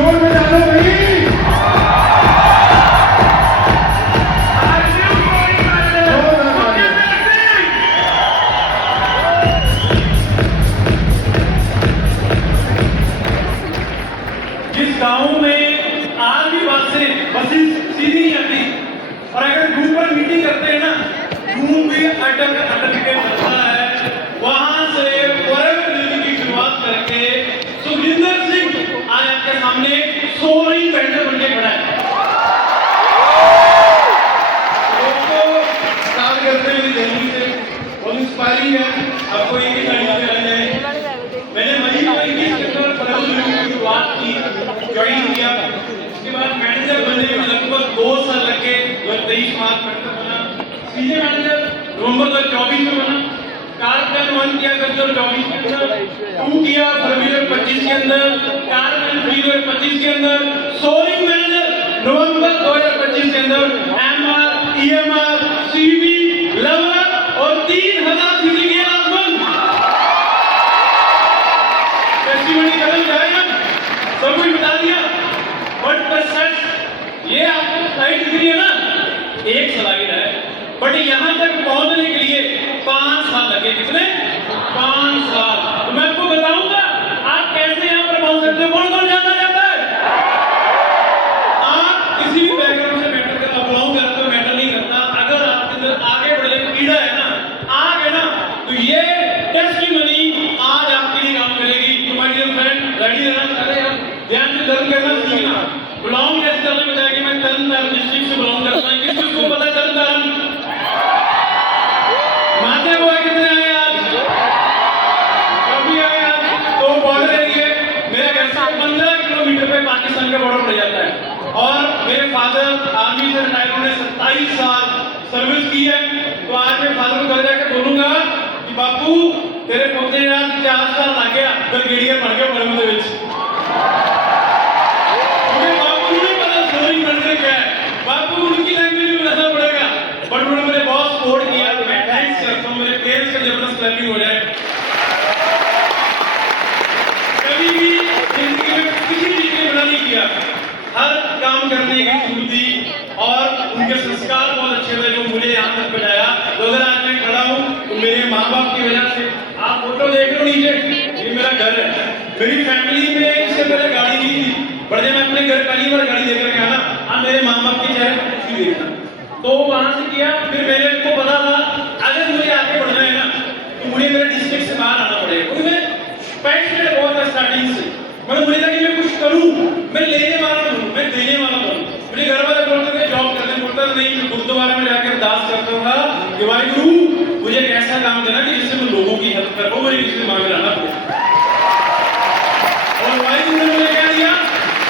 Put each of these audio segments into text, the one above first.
जोर में डालो भाई। जिस गांव में आज भी बसें सीधी नहीं आती और अगर धूप पर मीटिंग करते हैं ना, धूप भी अटक के चलता है, वहां से फॉरेवर की शुरुआत करके सुखजिंदर सिंह आज आपके सामने सोलरिंग पेंटर बन के खड़ा है। दोस्तों, स्टार्ट करते हैं जल्दी से, बहुत इंस्पायरिंग है। आपको एक ही गाड़ी पे आ जाए। मैंने मई में 21 के अंदर फॉरेवर की शुरुआत की, ज्वाइन किया। उसके बाद मैनेजर बनने में लगभग 2 साल लगे। 23 मार्च में बना सीनियर मैनेजर, नवंबर 2024 में बना। कारपेंटर 1 किया 2024 के अंदर, 2 किया फरवरी 2025 के अंदर, कारपेंटर 2025 के अंदर, सोलिंग मैनेजर नवंबर 2025 के अंदर, एमआर, ईएमआर, सीवी, लवर और 3000 सीसी के आसमान टेस्टिमनी कदम जाएगा। सब कुछ बता दिया। बट सच ये आपको स्लाइड दिख रही है ना, एक स्लाइड है, बट यहां तक पहुंचने के लिए 5 साल लगे। कितने? 5 साल। तो मैं आपको बताऊंगा आप कैसे यहां पर पहुंच सकते हो। कौन कौन जानना चाहता है? आप किसी भी बैकग्राउंड से मैटर करता, बिलोंग करते हो, मैटर नहीं करता। अगर आपके अंदर आगे बढ़ने का कीड़ा है ना, आग है ना, तो ये टेस्टिमनी आज आपके लिए काम करेगी। तो माय डियर फ्रेंड, रेडी रहना। अरे यार ध्यान से दर्द करना सीखना। बिलोंग कैसे करना बताया कि मैं तरन तारण डिस्ट्रिक्ट से बिलोंग करता हूं। किसको पता है तरन तारण? माते वो है कितने आए आज? कभी आए आज? तो बॉर्डर एरिया मेरे घर से 15 किलोमीटर पे पाकिस्तान का बॉर्डर पड़ जाता है। और मेरे फादर आर्मी से रिटायर होने 27 साल सर्विस की है। तो आज मैं फादर को घर जाकर बोलूंगा कि बापू तेरे पोते आज 4 साल लग गया ब्रिगेडियर बन गया बर्मा ਦੇ ਵਿੱਚ। बापू को नहीं पता सोलिंग बनने क्या है, बापू को उनकी लैंग्वेज में बताना पड़ेगा। बट उन्होंने मेरे बहुत सपोर्ट किया। मैं थैंक्स करता हूँ। मेरे पेरेंट्स का जबरदस्त क्लैपिंग हो जाए। कभी भी जिंदगी में किसी चीज के बना नहीं किया, हर काम करने की स्फूर्ति और उनके संस्कार बहुत अच्छे थे जो मुझे यहाँ तक पहुंचाया। तो अगर आज मैं खड़ा हूँ तो मेरे माँ बाप की वजह से। आप फोटो देख लो नीचे, ये मेरा घर है। मेरी फैमिली में इससे पहले गाड़ी नहीं थी, बट जब मैं अपने घर पहली बार गाड़ी लेकर गया ना, अब मेरे माँ बाप के चेहरे पर खुशी देखना। तो वहां से किया। फिर मेरे को पता था अगर मुझे आगे बढ़ना है ना, तो मुझे मेरे डिस्ट्रिक्ट से बाहर आना पड़ेगा। क्योंकि मैं पैशनेट बहुत था स्टार्टिंग से। मतलब मुझे था कि मैं कुछ करूं, मैं लेने वाला हूं, मैं देने वाला हूं। मुझे घर वाले बोलते थे जॉब करने, बोलता था नहीं, मैं गुरुद्वारा में जाकर अरदास करता हूँ कि वाहिगुरु मुझे एक ऐसा काम देना कि जिससे मैं लोगों की हेल्प कर पाऊं, मुझे किसी से मांग लाना पड़े। और वाहिगुरु ने मुझे क्या दिया?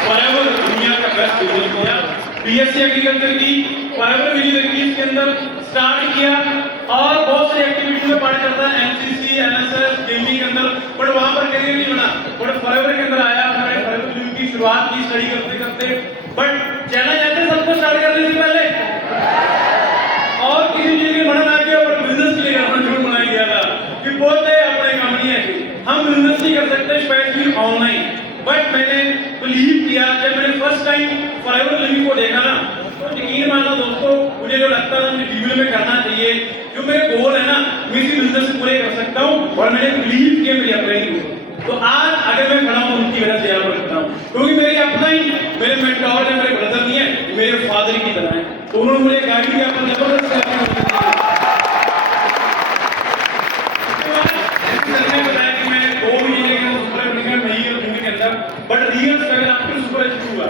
फॉरेवर दुनिया का बेस्ट बिजनेस दिया। बीएससी एग्रीकल्चर की फॉरेवर यूनिवर्सिटी के अंदर स्टार्ट किया और बहुत सारी एक्टिविटी में पार्ट करता है, एनसीसी, एनएसएस, गेमिंग के अंदर। बट वहां पर करियर नहीं बना, बट फॉरेवर के अंदर आया। मैंने फॉरेवर की शुरुआत की स्टडी करते करते। बट चैलेंज आते सबको स्टार्ट करने से पहले और किसी चीज के बढ़ना आ गया और बिजनेस के लिए करना शुरू बनाया गया था कि बोलते अपने कंपनी है हम बिजनेस नहीं कर सकते, स्पेशली ऑनलाइन। बट मैंने बिलीव किया। जब मैंने फर्स्ट टाइम फॉरेवर लिविंग को देखा ना, तो यकीन मानो दोस्तों, मुझे जो लगता था मुझे जीवन में करना चाहिए, जो मेरे गोल है ना, मैं इसी बिजनेस से पूरे कर सकता हूँ। और मैंने बिलीव किया मेरी अपनी को। तो आज अगर मैं खड़ा हूँ उनकी वजह से यहाँ पर खड़ा हूँ, क्योंकि मेरी अपना ही मेरे मेंटोर है, मेरे ब्रदर नहीं है, मेरे फादर की तरह है। तो उन्होंने मुझे गाइड किया अपना जबरदस्त बताया कि मैं 2 महीने के सुपर नहीं और के अंदर, बट रियल स्ट्रगल आपको सुपरवाइजर हुआ।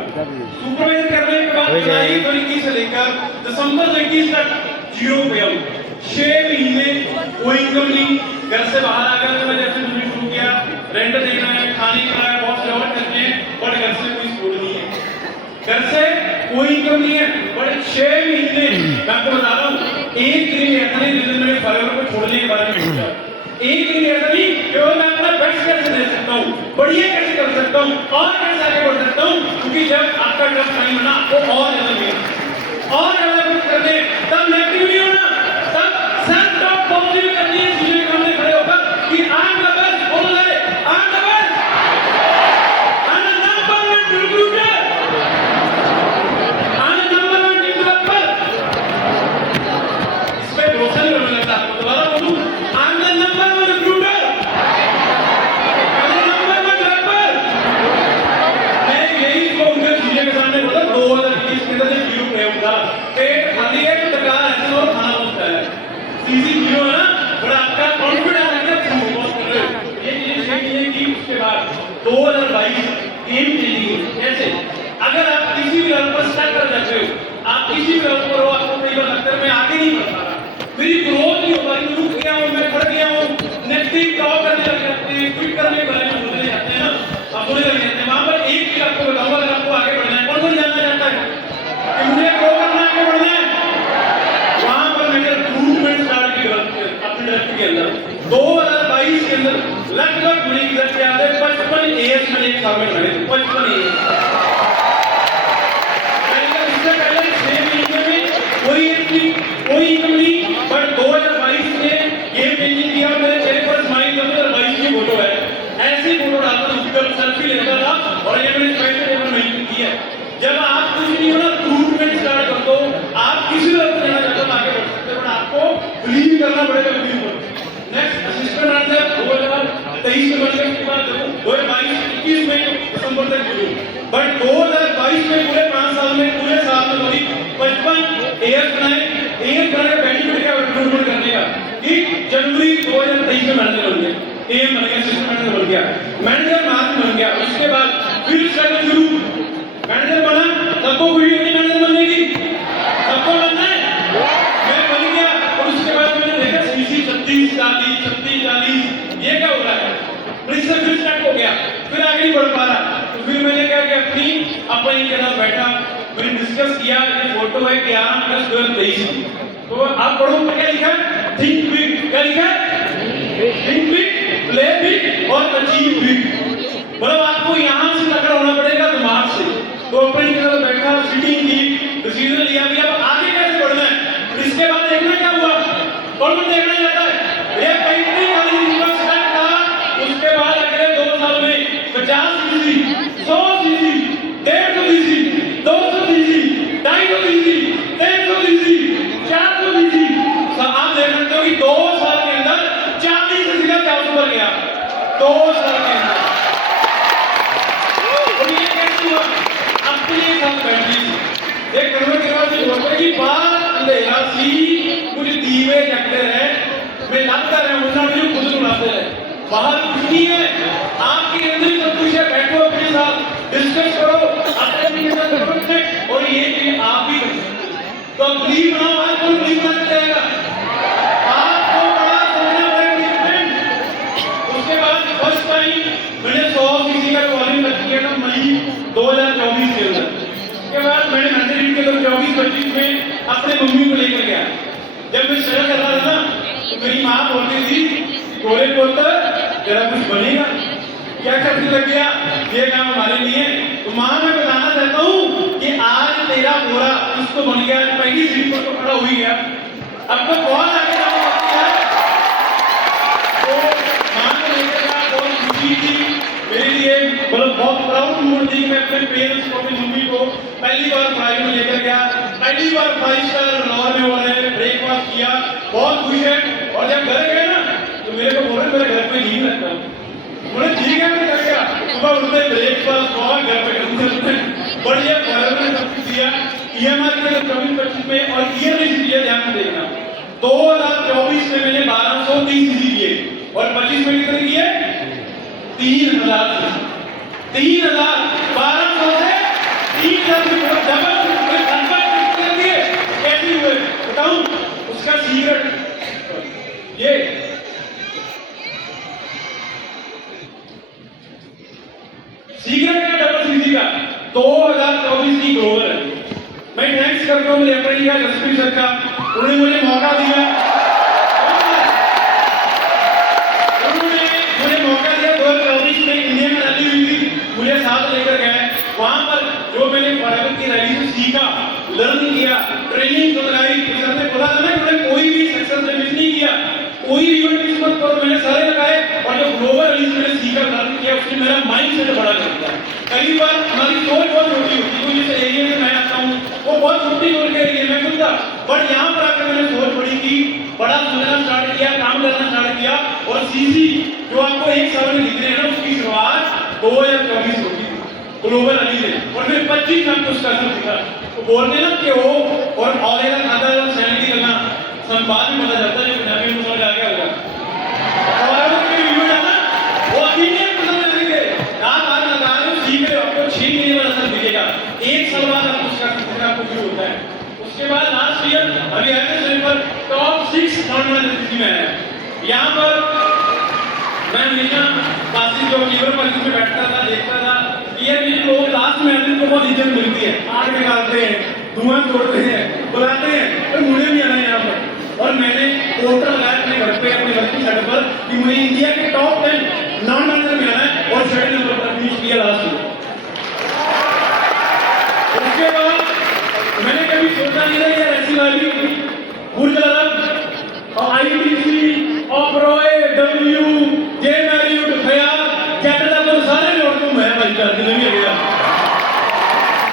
सुपरवाइजर करने के बाद जुलाई 21 से लेकर दिसंबर 21 तक 0 पे आऊँ। 6 महीने कोई इनकम नहीं, घर से बाहर आ गया। मैं जैसे बिजनेस शुरू किया, रेंट देना है, खाने का है, बहुत से और खर्चे हैं, बट घर से कोई सपोर्ट नहीं है, घर से कोई इनकम नहीं है। बट 6 महीने मैं आपको बता रहा हूँ, एक दिन ऐसा नहीं जिस दिन मैंने फॉरेवर को छोड़ने के बारे में सोचा। एक दिन ऐसा नहीं कि मैं अपना बेस्ट कैसे दे सकता हूँ, बढ़िया कैसे कर सकता हूँ और कैसे आगे बढ़ सकता हूँ। क्योंकि जब आपका ट्रस्ट नहीं बना तो और ज्यादा मिलेगा और ज्यादा कुछ करते तब नेगेटिव नहीं होना, तब सेल्फ टॉक पॉजिटिव करनी है। चीजों के सामने खड़े होकर कि आई एम द बेस्ट, बोल रहे I am the best, I am the number 1 गुरु इसके अंदर जो जीरो प्रयोग था पेट खाली है तो टका ऐसे और खाना बनता है सीसी जीरो है ना बड़ा आपका कॉन्फिडेंस है ना बहुत कर रहे हो ये चीजें सीखने की उसके बाद 2022 गेम चेंजिंग कैसे अगर आप किसी भी लेवल पर स्टक कर जाते हो आप किसी भी लेवल पर हो आपको कई बार लगता है मैं आगे नहीं बढ़ पा रहा मेरी ग्रोथ नहीं हो पा रही रुक गया हूँ मैं खड़ गया हूँ नेगेटिव ड्रॉ करने लग जाते हैं क्विट करने के बारे में बोलने जाते हैं ना आप बोले लग जाते हैं वहां पर एक चीज आपको बताऊंगा अगर आपको आगे बढ़ना है कौन कौन जानना चाहता है कि मुझे ग्रो करना है आगे बढ़ना है वहां पर मैंने रिक्रूटमेंट स्टार्ट की अपने ड्राफ्ट के अंदर 2022 के अंदर लगभग मुझे किधर से याद है 55 एएस मैंने एक साल में बने 55 एएस इससे पहले 6 महीने में कोई इनकम नहीं बट 2022 में गेम चेंजिंग किया मेरे चेहरे पर स्माइल 2022 की फोटो है ऐसी फोटो डालता हूँ जब सेल्फी लेता था और ये मैंने स्माइल पे मेंशन किया जब आप कुछ नहीं हो ना रिक्रूटमेंट स्टार्ट कर दो आप किसी लेवल पर जाना चाहते हो आगे बढ़ सकते हो बट आपको बिलीव करना पड़ेगा बिलीव करो नेक्स्ट असिस्टेंट मैनेजर 2023 में बनने के बाद 2022-21 में दिसंबर तक जुड़ी बट 2022 में पूरे 5 साल में पूरे साल में मेरी 55 एएस बनाए बेनिफिट क्या रिक्रूटमेंट करने का कि जनवरी 2023 में मैनेजर बन गया एएम बन गया असिस्टेंट मैनेजर बन गया मैनेजर मार्च बन गया उसके बाद फिर स्ट्रगल शुरू मैनेजर बना सबको वीडियो नहीं मैनेजर बनने की सबको बनना है मैं बन गया और उसके बाद मैंने देखा सीसी 36 40 ये क्या हो रहा है प्रेशर फिर स्टार्ट हो गया फिर आगे नहीं बढ़ पा रहा तो फिर मैंने क्या किया अपनी के साथ बैठा मैंने डिस्कस किया ये फोटो है 11+12 तो आप पढ़ो क्या लिखा है थिंक बिग क्या लिखा है थिंक बिग प्ले बिग और अचीव बिग मतलब आपको यहाँ से तगड़ा होना पड़ेगा दिमाग से तो अपने के साथ बैठा सीटिंग की डिसीजन लिया कि अब आगे कैसे बढ़ना है इसके बाद देखना क्या हुआ कौन देखना चाहता है ये पेंटिंग वाली जिसका स्टार्ट था उसके बाद अगले 2 साल में 50 CC 100 CC 150 CC 200 CC 250 CC 300 CC 400 CC आप देख सकते हो कि 2 साल के अंदर 40 से सीधा 400 पर गया 2 साल के अंदर और ये कैसे हुआ अपने साथ बैठी एक कन्वर्ट के बाद बोलते हैं कि बाहर अंधेरा सी कुछ दीवे जगते रहे मैं लगता रहे मुन्ना मुझे खुद उड़ाते रहे बाहर कुछ नहीं है आपके अंदर सब कुछ है बैठो अपने साथ डिस्कस करो अपने के साथ करो और ये चीज आप भी कर सकते तो बिलीव बनाओ आज कौन बिलीव करना चाहेगा आपको बड़ा सोचना पड़ेगा उसके बाद फर्स्ट टाइम मैंने 100 सीसी का वॉल्यूम रख किया था मई 2024 के अंदर उसके बाद मैंने मैनेजर के 24-25 में अपने मम्मी को लेकर गया जब मैं शेयर कर रहा था ना तो मेरी माँ बोलती थी गोले बोलता तेरा कुछ बनेगा क्या करने लग गया ये काम हमारे लिए तो माँ मैं बताना चाहता हूँ कि आज तेरा बोरा उसको बन गया पहली सीट पर तो खड़ा हुई गया अब तो बहुत आगे जाना है तो माँ को लेकर गया बहुत खुशी थी मेरे लिए मतलब बहुत प्राउड मूड थी मैं अपने पेरेंट्स को अपनी मम्मी को पहली बार फ्लाइट में लेकर गया पहली बार 5 स्टार लॉज में उन्होंने ब्रेकफास्ट किया बहुत खुश है और जब घर गए ना तो मेरे को बोले मेरे घर पे नहीं लगता बोले ठीक है मैं कर गया सुबह उठते ब्रेकफास्ट बहुत घर पे करते बढ़िया घर में सब कुछ दिया ईएमआई के 24-25 में और ईयरली चीजें ध्यान में देखना 2024 में मैंने 1230 सीसी किए और 25 में कितने किए 3000 1200 से 3000 डबल कैसे हुए बताऊं उसका सीक्रेट ये सीक्रेट का डबल सीसी का 2024 की ग्लोबल है मैं थैंक्स करता हूँ मेरे अपने का जसप्रीत सर का उन्होंने मुझे मौका दिया 2024 में इंडिया में रैली हुई थी मुझे साथ लेकर गए वहां पर जो मैंने फॉरएवर की रैली से सीखा लर्न किया ट्रेनिंग लगाई सर ने बोला था ना कि कोई भी सक्सेस में मिस नहीं किया कोई इवेंट मिस मत करो मैंने सारे लगाए और जो ग्लोबल रैली मैंने सीखा लर्न किया उसने मेरा माइंड सेट बड़ा कर दिया कई बार हमारी सोच बहुत छोटी होती है जिस एरिया में मैं आता हूँ वो बहुत छोटी सोच के एरिया में खुद था बट यहाँ पर आकर मैंने सोच बड़ी की बड़ा सोचना स्टार्ट किया काम करना स्टार्ट किया और सीसी जो आपको एक साल में दिख रहे हैं ना उसकी शुरुआत 2024 होगी ग्लोबल रैली से और फिर 25 में उसका असर दिखा तो बोलते हैं ना कि वो और औले का खाता है सैनिक की करना सब बाद में पता चलता है पंजाबी में समझ आ गया होगा और अगर कोई वीडियो डाला वो अभी नहीं पसंद करेंगे आप आज लगा लो सीख रहे हो आपको 6 महीने बाद असर दिखेगा 1 साल बाद आपको उसका कितना आपको शुरू होता है उसके बाद लास्ट ईयर अभी आए पर टॉप 6 नॉर्मल में है यहाँ पर मैं हमेशा काशी जो लीवर पर में बैठता था देखता था ये भी लोग लास्ट में आदमी को बहुत इज्जत मिलती है आग निकालते हैं धुआं छोड़ते हैं बुलाते हैं तो मुझे भी आना है यहाँ पर और मैंने पोस्टर लगाया अपने घर पे अपने घर की छत पर कि मुझे इंडिया के टॉप 10 नॉन नंबर में आना है और 6 नंबर पर फिनिश किया लास्ट में उसके बाद मैंने कभी सोचा नहीं था यार ऐसी बात भी होगी बुर्ज अरब और आईटीसी ऑपरॉय डब्ल्यू जे मैरियट खयाल कैनेडा को सारे लोग तो मैं भाई का दिल में गया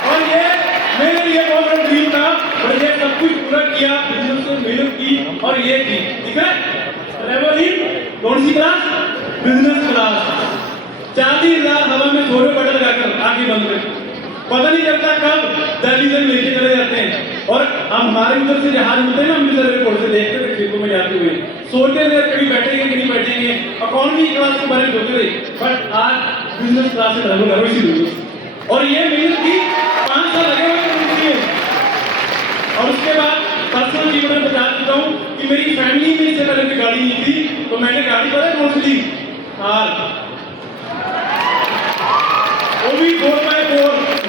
और ये मेरे लिए बहुत बड़ा ड्रीम था और ये सब कुछ पूरा किया बिजनेस को मेहनत की और ये की ठीक है लेवल इन कौन सी क्लास बिजनेस क्लास 40,000 हवा में थोड़े बटन लगाकर आगे बंद कर पता नहीं चलता कब दिल्ली से लेके चले जाते हैं और हमारे उधर से जहाज मिलते हैं ना अमृतसर एयरपोर्ट से देखते थे खेतों में जाते हुए सोचते थे कभी बैठेंगे कि नहीं बैठेंगे इकोनॉमी क्लास के बारे में सोचते थे बट आज बिजनेस क्लास से लगभग हर चीज और ये मेहनत की 5 साल लगे हुए और उसके बाद पर्सनल जीवन में बता देता हूँ कि मेरी फैमिली में इससे पहले कोई गाड़ी नहीं थी तो मैंने गाड़ी पता कौन सी ली कार वो भी 4x4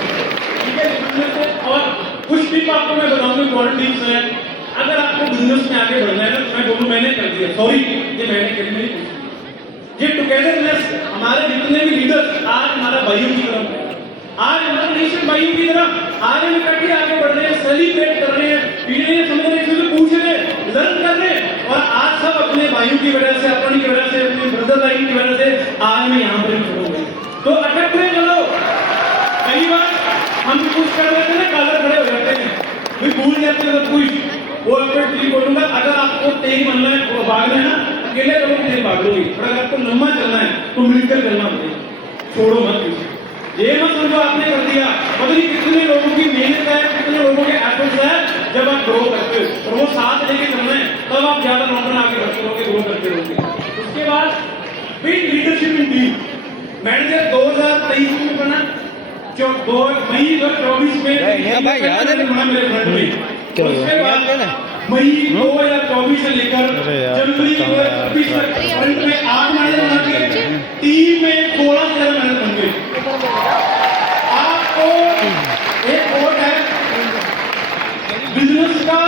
और कुछ टिप आपको मैं बताऊंगा इम्पोर्टेंट टिप्स हैं अगर आपको बिजनेस में आगे बढ़ना है ना तो मैं बोलूं मैंने कर दिया सॉरी ये मैंने करी नहीं ये टुगेदरनेस हमारे जितने भी लीडर्स आज हमारा भाइयों की तरफ है आज हमारे नेशन भाइयों की तरफ आज हम इकट्ठे आगे बढ़ रहे हैं सेलिब्रेट कर रहे हैं ये समझ रहे हैं पूछ रहे हैं लर्न कर रहे हैं और आज सब अपने भाइयों की वजह से अपनी की वजह से अपने ब्रदर लाइन की वजह से आज मैं यहाँ पर खड़ा हूँ तो इकट्ठे चलो कई बार हम कुछ कर रहे थे ना कलर खड़े हो जाते हैं भी भूल जाते हैं सब कुछ वो आपको बोलूंगा अगर आपको तेज बनना है वो भागना है ना अकेले लोगों तेज भाग लोगे और अगर आपको लंबा चलना है तो मिलकर चलना पड़ेगा छोड़ो मत ये मत समझो आपने कर दिया पता नहीं कितने लोगों की मेहनत है कितने लोगों के एफर्ट्स है जब आप ग्रो करते हो और वो साथ लेके चलना है तब आप ज्यादा लॉन्ग रन आगे बढ़ते रहोगे ग्रो करते रहोगे उसके बाद big leadership in team manager 2023 में बना जो 2 मई 2024 में मेरे फ्रंट में उसके बाद मई 2024 से लेकर जनवरी 2026 तक फ्रंट में 8 मैनेजर बना के टीम में 16 से ज्यादा मैनेजर बन गए आपको एक कोट है बिजनेस का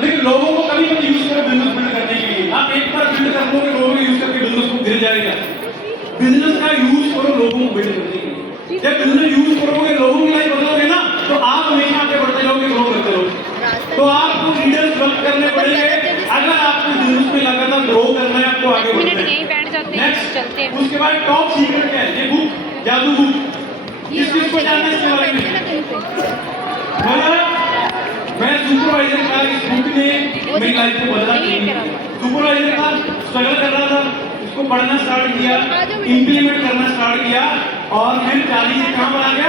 लेकिन लोगों को कभी मत यूज करो बिजनेस बिल्ड करने के लिए आप एक बार बिल्ड कर लोगे लोगों को यूज करके बिजनेस को गिर जाएगा बिजनेस का यूज करो लोगों को बिल्ड करने के लिए जब बिजनेस यूज करोगे लोगों की लाइफ बदलोगे ना तो आप हमेशा आगे बढ़ते रहोगे ग्रो करते रहोगे तो आपको लीडर्स वर्क करने पड़ेंगे अगर आपको बिजनेस में लगातार ग्रो करना है आपको आगे बढ़ना है उसके बाद टॉप सीक्रेट क्या है ये बुक जादू बुक किस चीज को जानना है इसके बारे में मैं सुपरवाइजर का इस बुक ने मेरी लाइफ को बदला सुपरवाइजर का स्ट्रगल कर रहा था इसको पढ़ना स्टार्ट किया इंप्लीमेंट करना स्टार्ट किया और फिर 40 से कहां पर आ गया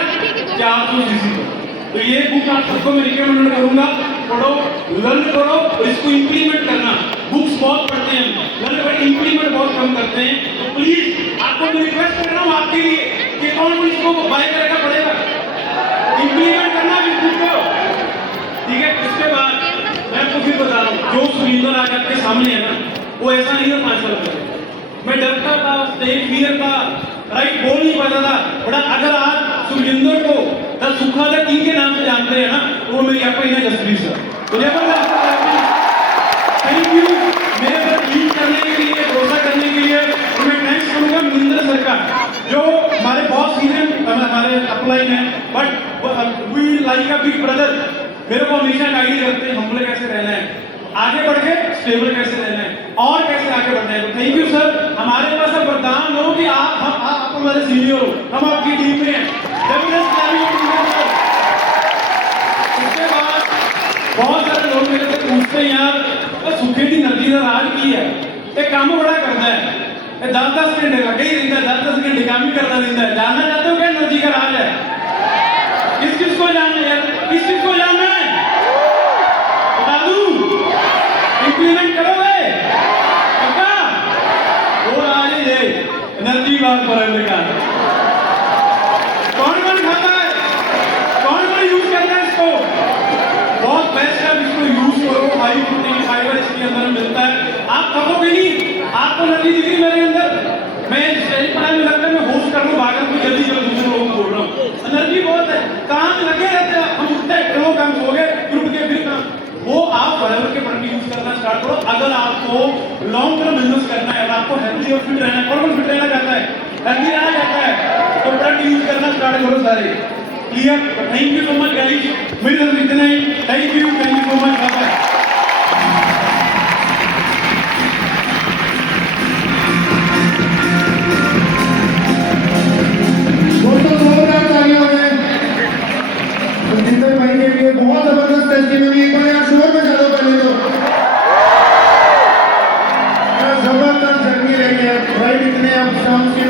400 सीसी पर तो ये बुक आप सबको मैं रिकमेंड करूंगा पढ़ो लर्न करो और इसको इंप्लीमेंट करना बुक्स बहुत पढ़ते हैं लर्न कर इंप्लीमेंट बहुत कम करते हैं तो प्लीज आपको मैं रिक्वेस्ट कर रहा हूं आपके लिए कि कौन को इसको बाय करेगा पड़ेगा इंप्लीमेंट करना इस बुक को ठीक है इसके बाद मैं आपको फिर बता रहा हूं जो सुरेंद्र आज आपके सामने है ना वो ऐसा नहीं है 5 साल पहले मैं डरता था स्टेज फियर था राइट बोल नहीं पाता था बट अगर आज सुरेंद्र को द सुखा टीम के नाम से जानते हैं ना तो वो मेरी आपको इन्हें जस्टिस है तो थैंक यू मेरे साथ लीड करने के लिए भरोसा करने के लिए और मैं थैंक्स करूंगा मिंदर सर का जो हमारे बहुत सीनियर हमारे अपलाइन है but we like a big brother मेरे को हमेशा गाइड करते हैं हमले कैसे रहना है आगे बढ़ के स्टेबल कैसे रहना है और कैसे आगे बढ़ना है तो थैंक यू सर हमारे पास अब वरदान हो कि आप हमारे सीनियर हो हम आपकी टीम में हैं उसके बाद बहुत सारे लोग मेरे से पूछते हैं यार सुखे की नदी का राज की है ये काम बड़ा करता है 10-10 घंटे लगे ही रहता है 10-10 घंटे काम ही करना रहता है जानना चाहते हो क्या नदी का राज है किस किस को जानना है यार किस किस को जानना काम लगे रहते हैं, हम उठते हैं वो काम हो गए, फिर उठ के फिर काम, वो आप फॉरएवर के प्रोडक्ट यूज करना स्टार्ट करो। अगर आपको लॉन्ग टर्म बिजनेस करना है, अगर आपको हेल्दी और फिट रहना है, कौन फिट रहना चाहता है, हेल्दी रहना चाहता है, तो प्रोडक्ट यूज करना स्टार्ट करो सारे। Clear? Thank you so much guys, मेरे तरफ इतना ही। Thank you so much, bye bye. Jinder भाई के लिए बहुत जबरदस्त टेस्टिमनी, एक बार यहाँ शोर में चलो पहले तो। जबरदस्त जर्नी रही है भाई, इतने अब सॉन्ग्स के